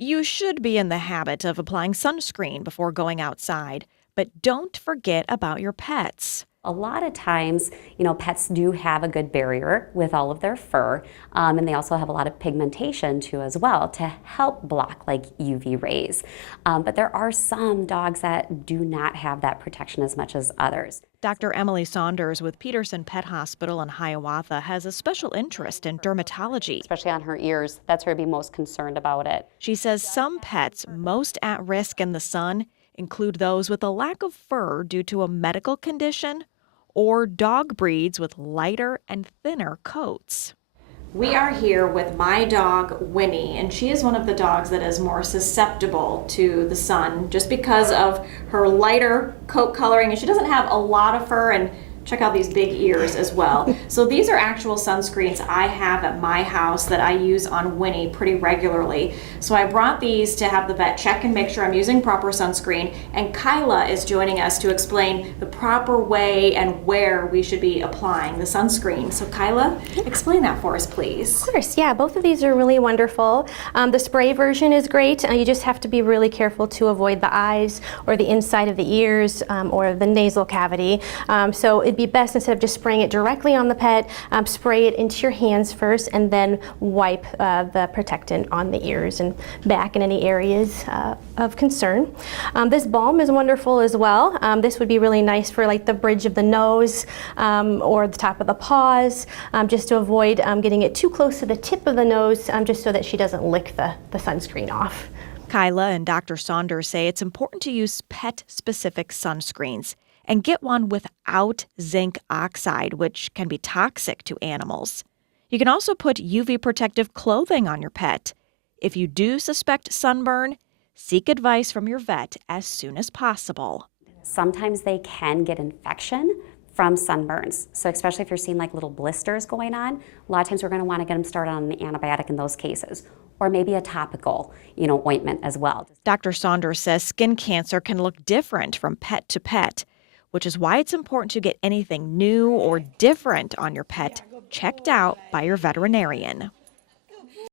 You should be in the habit of applying sunscreen before going outside, but don't forget about your pets. A lot of times, pets do have a good barrier with all of their fur, and they also have a lot of pigmentation too as well to help block like UV rays. But there are some dogs that do not have that protection as much as others. Dr. Emily Saunders with Peterson Pet Hospital in Hiawatha has a special interest in dermatology. Especially on her ears, that's where I'd be most concerned about it. She says some pets most at risk in the sun include those with a lack of fur due to a medical condition or dog breeds with lighter and thinner coats. We are here with my dog, Winnie, and she is one of the dogs that is more susceptible to the sun just because of her lighter coat coloring, and she doesn't have a lot of fur, and check out these big ears as well. So these are actual sunscreens I have at my house that I use on Winnie pretty regularly. So I brought these to have the vet check and make sure I'm using proper sunscreen, and Kyla is joining us to explain the proper way and where we should be applying the sunscreen. So Kyla, explain that for us, please. Of course, yeah, both of these are really wonderful. The spray version is great. You just have to be really careful to avoid the eyes or the inside of the ears or the nasal cavity. So it'd be best, instead of just spraying it directly on the pet, spray it into your hands first and then wipe the protectant on the ears and back in any areas of concern. This balm is wonderful as well. This would be really nice for like the bridge of the nose or the top of the paws, just to avoid getting it too close to the tip of the nose, just so that she doesn't lick the sunscreen off. Kyla and Dr. Saunders say it's important to use pet-specific sunscreens and get one without zinc oxide, which can be toxic to animals. You can also put UV protective clothing on your pet. If you do suspect sunburn, seek advice from your vet as soon as possible. Sometimes they can get infection from sunburns. So especially if you're seeing like little blisters going on, a lot of times we're going to want to get them started on an antibiotic in those cases, or maybe a topical, ointment as well. Dr. Saunders says skin cancer can look different from pet to pet, which is why it's important to get anything new or different on your pet checked out by your veterinarian.